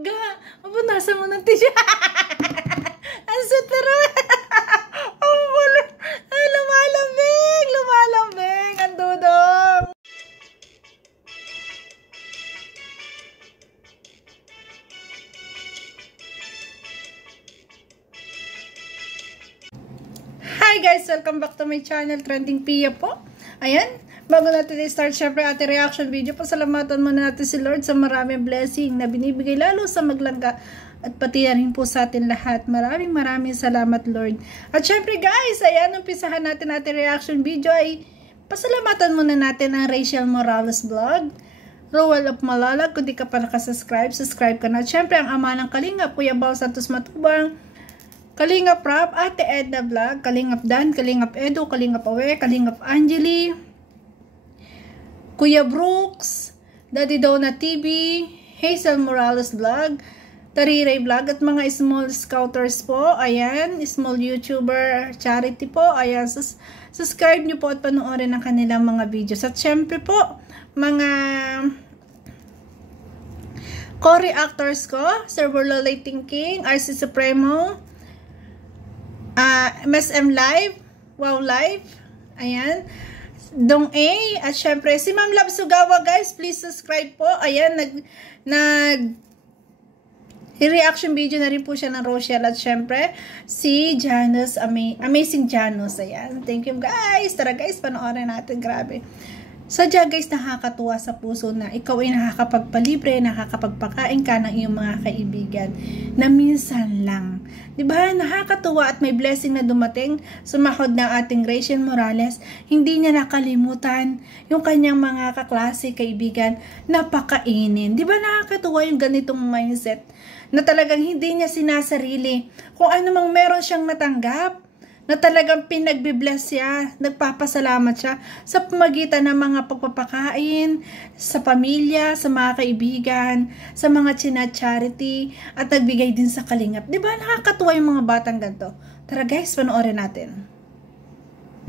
Ga, punasan mo ng tissue. Ang sutero. Ang gulo. Lumalambing. Lumalambing. Ang dudong. Hi guys! Welcome back to my channel, Trending Pia po. Ayan, bago natin i-start, syempre ating reaction video, pasalamatan muna natin si Lord sa maraming blessing na binibigay lalo sa maglangga at pati na rin po sa atin lahat. Maraming salamat Lord. At syempre guys, ayan, umpisahan natin ating reaction video ay pasalamatan muna natin ang Rachel Morales Vlog, Roel of Malalag. Kung di ka pa nakasubscribe, subscribe ka na. At syempre ang ama ng Kalingap, Kuya Bao Santos Matubang, Kalingap Rap, Ate Edna Vlog, Kalingap Dan, Kalingap Edo, Kalingap Awe, Kalingap Angeli, Kuya Brooks, Daddy Donna TV, Hazel Morales Vlog, Tariray Vlog, at mga small scouters po, ayan, small YouTuber, charity po, ayan, subscribe nyo po at panoorin ang kanilang mga videos. At syempre po, mga co-reactors ko, Sir Burlalay Thinking, RC Supremo, MSM Live, Wow Live, ayan, Dong A, at syempre si Ma'am Love Sugawa guys, please subscribe po, ayan, reaction video na rin po siya ng Rochelle, at syempre si Janus, Amazing Janus, ayan, thank you guys, tara guys, panoorin natin, grabe. Sadya guys, nakakatuwa sa puso na ikaw ay nakakapagpalibre, nakakapagpakain ka ng iyong mga kaibigan na minsan lang. Diba? Nakakatuwa at may blessing na dumating. Sumahod ng ating Rachel Morales. Hindi niya nakalimutan yung kanyang mga kaklase, kaibigan na pakainin. Diba nakakatuwa yung ganitong mindset na talagang hindi niya sinasarili kung ano mang meron siyang natanggap, na talagang pinagbibless siya, nagpapasalamat siya sa pamagitan ng mga pagpapakain, sa pamilya, sa mga kaibigan, sa mga charity, at nagbigay din sa Kalingap. Diba nakakatuwa yung mga batang ganito? Tara guys, panoorin natin.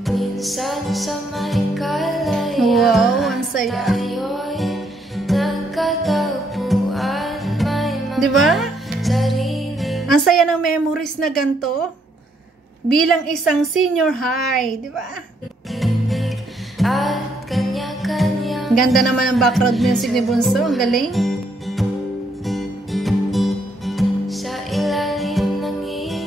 Minsan sa may kalayaan, wow, ang saya. Tayo'y nagkatagpuan, may mga diba? sarili. Ang saya ng memories na ganito. Bilang isang senior high, di ba? At kanya-kanya. Ganda naman ang background music ni Bunso, ang galing. Sa ilalim ng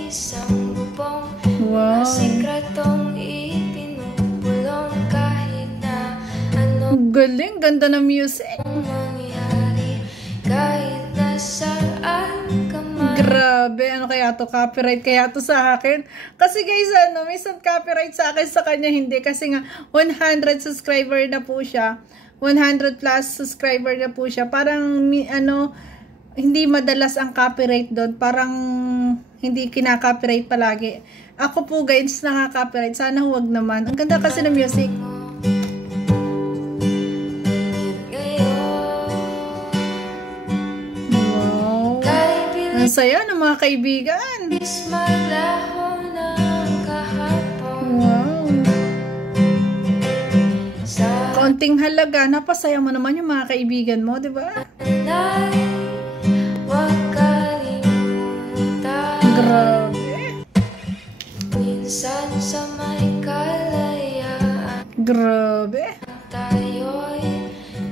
isang bubong, wow, na sikretong ipinupulong kahit na anong galing, ganda ng music. mangyari, kahit na saan ka man. Grabe, ano kaya to? Copyright kaya to sa akin? Kasi guys, may isang copyright sa akin, sa kanya hindi. Kasi nga, 100 subscriber na po siya. 100 plus subscriber na po siya. Parang, hindi madalas ang copyright doon. Parang, hindi kinaka-copyright palagi. Ako po guys, nakaka-copyright. Sana huwag naman. Ang ganda kasi ng music. Ang saya ng mga kaibigan. Wow. Kaunting halaga, napasaya mo naman yung mga kaibigan mo, di ba? Grabe. Minsan sa may kalayaan, grabe. tayo'y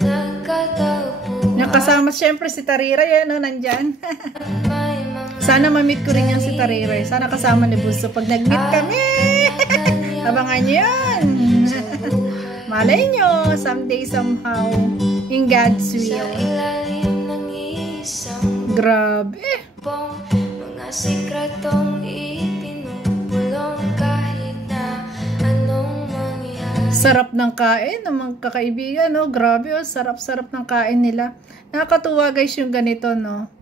nagkatagpuan. Nakasama siyempre si Tariray, nandyan. Sana ma-meet ko rin yan si Tariray. Sana kasama ni Buso pag nag-meet kami. Abangan nyo yan. Malay nyo, someday, somehow, in God's will. Grabe. Mga sikretong ipinupulong kahit na anong mangyari. Sarap ng kain ng mga kakaibigan, no? Grabe, oh, sarap-sarap ng kain nila. Nakakatuwa guys yung ganito, no?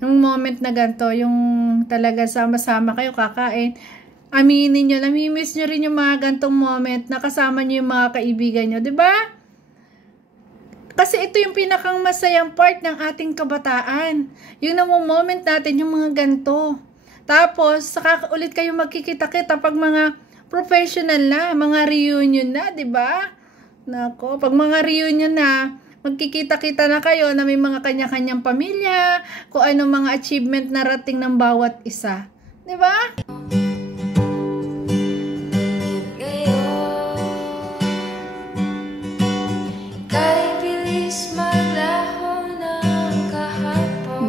Yung moment na ganito, yung talaga sama-sama kayo kakain. Aminin nyo, namimiss nyo rin yung mga gantong moment na kasama nyo yung mga kaibigan nyo, di ba? Kasi ito yung pinakang masayang part ng ating kabataan. Yung moment natin, yung mga ganito. Tapos, saka ulit kayo magkikita-kita pag mga professional na, mga reunion na, di ba? Nako, pag mga reunion na, magkikita-kita na kayo na may mga kanya-kanyang pamilya, kung ano mga achievement na rating ng bawat isa. Di ba?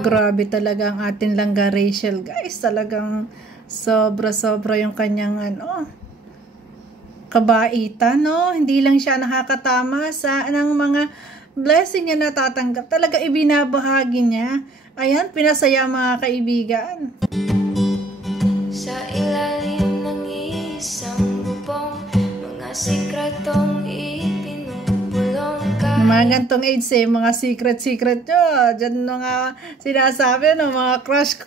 Grabe talaga ang atin langga Rachel, guys. Talagang sobra-sobra yung kanyang kabaitan, no? Hindi lang siya nakakatama sa ng mga blessing niya natatanggap. Talaga ibinabahagi niya. Ayan, pinasaya mga kaibigan. Sa ilalim ng isang bubong, mga sikretong ipinupulong ka. Mga gantong age mga secret nyo. Diyan nga sinasabi, no? Mga crush.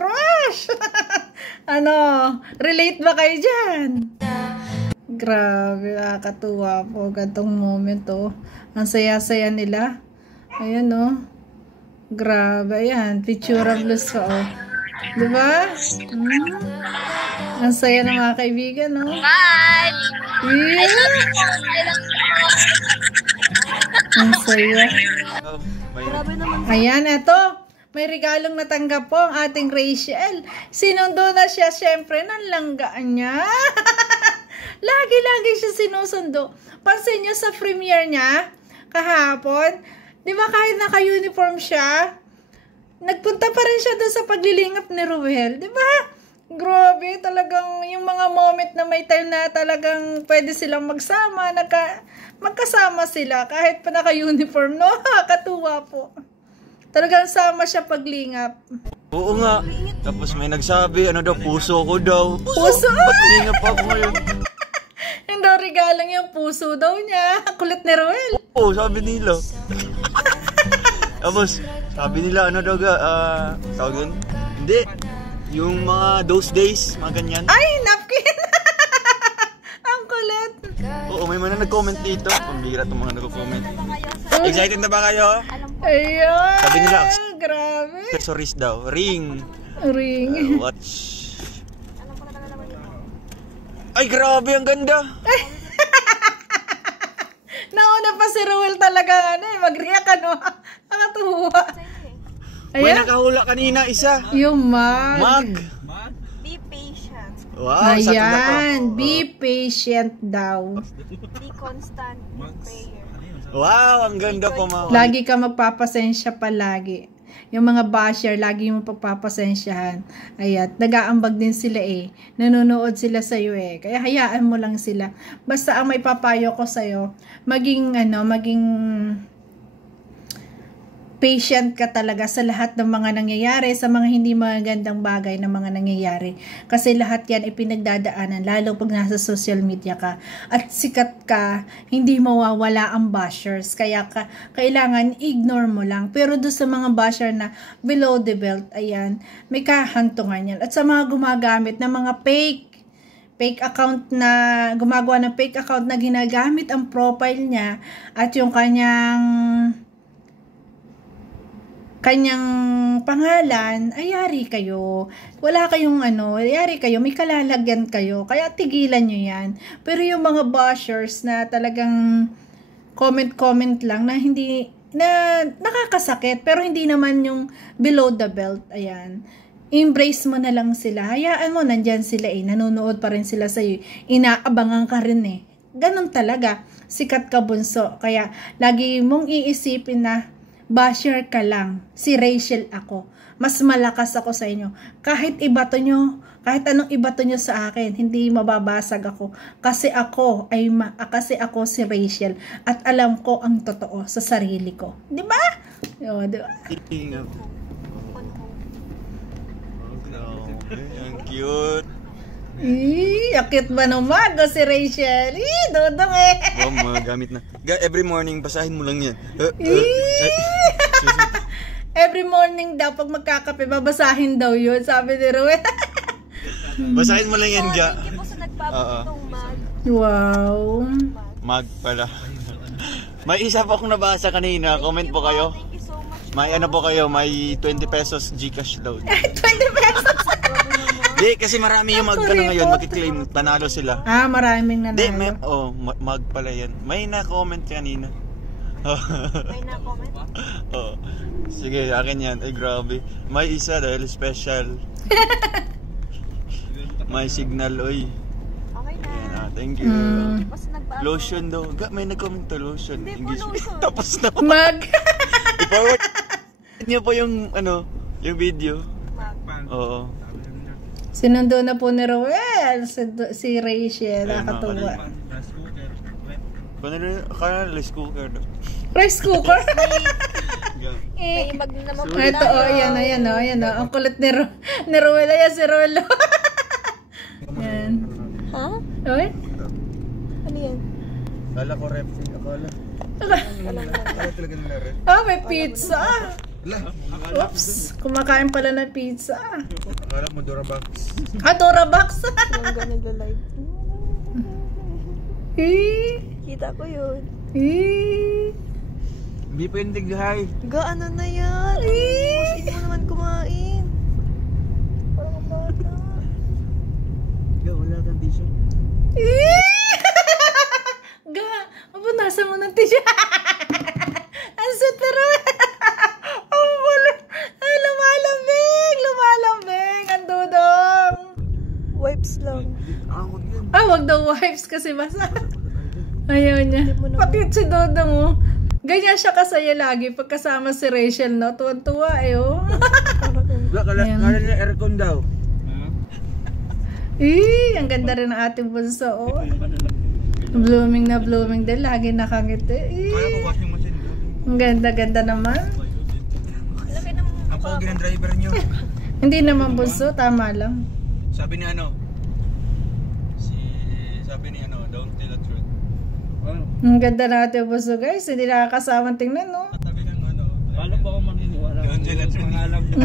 Relate ba kayo dyan? Grabe, nakakatuwa po gantong moment, Ang saya-saya nila. Ayan, Grabe, ayan. Pictureables pa, Diba? Ang saya ng mga kaibigan, Bye! Yeah. Ang saya. Ayan, eto. May regalong natanggap po ang ating Rachel. Sinundo na siya, syempre, ng langgaan niya. Lagi siya sinusundo. Pansin niyo sa premiere niya, kahapon, di ba kahit naka-uniform siya, nagpunta pa rin siya doon sa paglilingap ni Ruel. Di ba? Grabe, talagang yung mga moment na may time na talagang pwede silang magsama, magkasama sila kahit pa naka-uniform, no? Katuwa po. Talagang sama siya paglingap. Oo nga. Tapos may nagsabi, puso ko daw. Puso? Ba't lingap ako ngayon? Yung daw regalong yung puso daw niya. Kulit ni Ruel. Oo, sabi nila. Tapos, sabi nila, tawag yun? Hindi. Yung mga those days, mga ganyan. Ay, napkin! Ang kulit. Oo, may mga nag-comment dito. Pambira itong mga nag-comment. Excited na ba kayo? Ayun. Sabi nila, grabe. accessories daw. Ring. Watch. Ay, grabe, ang ganda. Nauna pa si Ruel talaga, mag-react, Nakatuwa. May nakahula kanina, isa. Yung mag. Be patient. Wow, sakit na to. Ayan, be patient daw. Be constant in prayer. Wow, ang ganda po, mama. Lagi ka magpapasensya palagi. Yung mga basher, lagi mo pagpapasensyahan. Ayan, nag-aambag din sila Nanonood sila sa'yo Kaya hayaan mo lang sila. Basta ang may papayo ko sa'yo, maging patient ka talaga sa lahat ng mga nangyayari, sa mga hindi magandang bagay na mga nangyayari. Kasi lahat yan ay pinagdadaanan, lalo pag nasa social media ka. At sikat ka, hindi mawawala ang bashers. Kaya kailangan ignore mo lang. Pero doon sa mga basher na below the belt, ayan, may kahantungan yan. At sa mga gumagamit ng mga fake account na, gumagawa ng fake account na ginagamit ang profile niya at yung kanyang pangalan, ay yari kayo. Wala kayong yari kayo, may kalalagyan kayo. Kaya tigilan nyo yan. Pero yung mga bashers na talagang comment lang na hindi, na nakakasakit, pero hindi naman yung below the belt, ayan. Embrace mo na lang sila. Hayaan mo, nandyan sila nanonood pa rin sila sa'yo. Inaabangan ka rin Ganon talaga. Sikat ka, bunso. Kaya, lagi mong iisipin na, basher ka lang. Si Rachel ako. Mas malakas ako sa inyo. Kahit ibato nyo, kahit anong ibato nyo sa akin, hindi mababasag ako. Kasi ako si Rachel. At alam ko ang totoo sa sarili ko. Di ba? Diba? Ang cute. Akit ba naman si Rachel? Dodong Oh, magagamit na. Every morning, basahin mo lang yan. Every morning daw, pag magkakape, babasahin daw yun, sabi ni Ruel. Basahin mo lang yan, Ga. Hindi po sa nagpapatong mag. Wow. Mag pala. May isa pa akong nabasa kanina. Comment po kayo. Thank you so much. May po kayo, may 20 pesos Gcash daw. 20 pesos. Di, kasi marami yung mag ngayon, makiklaim, panalo sila. Maraming nanalo. Di, mag pala yan. May na-comment kanina. May na-comment? Oh. Sige, akin yan. Ay, grabe. May isa dahil special. May signal, oy. Okay na. Ayan, thank you. Tapos nagbago. Lotion daw. May nag-comment to lotion. Hindi po lotion. Tapos na. Mag. I-forward niyo po yung, yung video. Mag. Oo. Sinundo na po ni Roel, si Rachel, Ayun, nakatuwa. Kaya rice cooker daw. Rice cooker? May mag naman po Ito, ayan, ang kulit ni Roel, ayan si Rolo. Yan. Ha? Oy? Ano yan? Kala ko rep. Akala. Kala talaga nila rep. May pizza. Oops, kumakain pala ng pizza. Akala mo Durabox. Durabox. Yung ganun nag-live. Kita ko yun. Hindi pa yung tighay. Ga, ano na yan? Mas hindi mo naman kumain. Parang ang bata. Wala kang t-shirt. Ga, punasan mo ng tissue. Ang sweet na Roel. Ang bulo. Ay, lumalambing. Ang dudong. Wipes lang. Wag daw wipes kasi basa. Ayaw niya. Pati si Dodong, oh. Ganyan siya kasaya lagi pagkasama si Rachel, no? Tuwan-tuwa, oh. Kala nila aircon daw. Ang ganda rin ng ating bunso, oh. Blooming na blooming din. Lagi nakangiti. Kala ko washing machine daw. Ang ganda-ganda naman. Laki ng Ang pogi ng driver nyo. Hindi naman bunso, tama lang. Sabi ni sabi ni don't tell the truth. Ang ganda natin bunso, guys. Hindi nakakasama tingnan, no? Sabi ng Paano ba ako maniniwala? Don't tell the truth. Mga alam niya.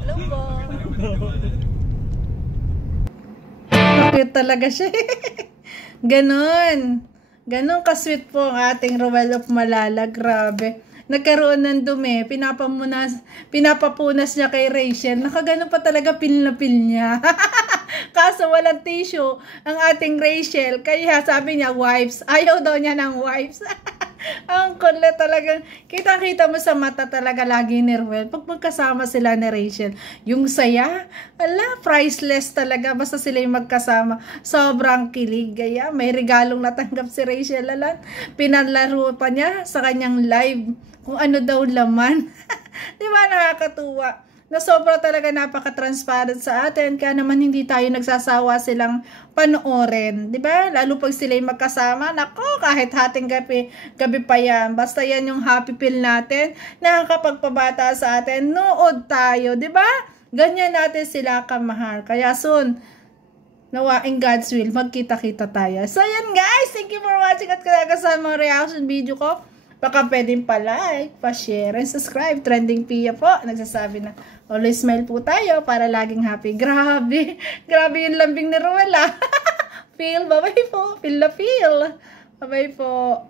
Hello po. Cute talaga siya. Ganon ka-sweet po ang ating Roel of Malala. Grabe. Nagkaroon ng dumi. Pinapapunas niya kay Rachel. Nakaganon pa talaga, pil na pil niya. Kaso walang tissue ang ating Rachel. Kaya sabi niya, wipes. Ayaw daw niya ng wipes. Ang kulit talagang. Kita-kita mo sa mata talaga lagi ni Roel. Pag magkasama sila ni Rachel. Yung saya, priceless talaga. Basta sila yung magkasama. Sobrang kilig. Kaya may regalong natanggap si Rachel. Pinanlaro pa niya sa kanyang live. Kung ano daw laman. Di ba nakakatuwa? Na sobra talaga napaka-transparent sa atin, kaya naman hindi tayo nagsasawa silang panoorin, di ba? Lalo pag sila'y magkasama, nako, kahit hating gabi pa yan, basta yan yung happy feel natin, nakakapagpabata sa atin, nood tayo, di ba? Ganyan natin sila kamahal, kaya soon, nawa in God's will, magkita-kita tayo. So yan guys, thank you for watching at kasama mga reaction video ko. Baka pwedeng pa-like, pa-share, and subscribe. Trending Pia po. Nagsasabi na, always smile po tayo para laging happy. Grabe. Grabe yung lambing ni Roel, Feel, bye-bye po. Feel na feel. Bye-bye po.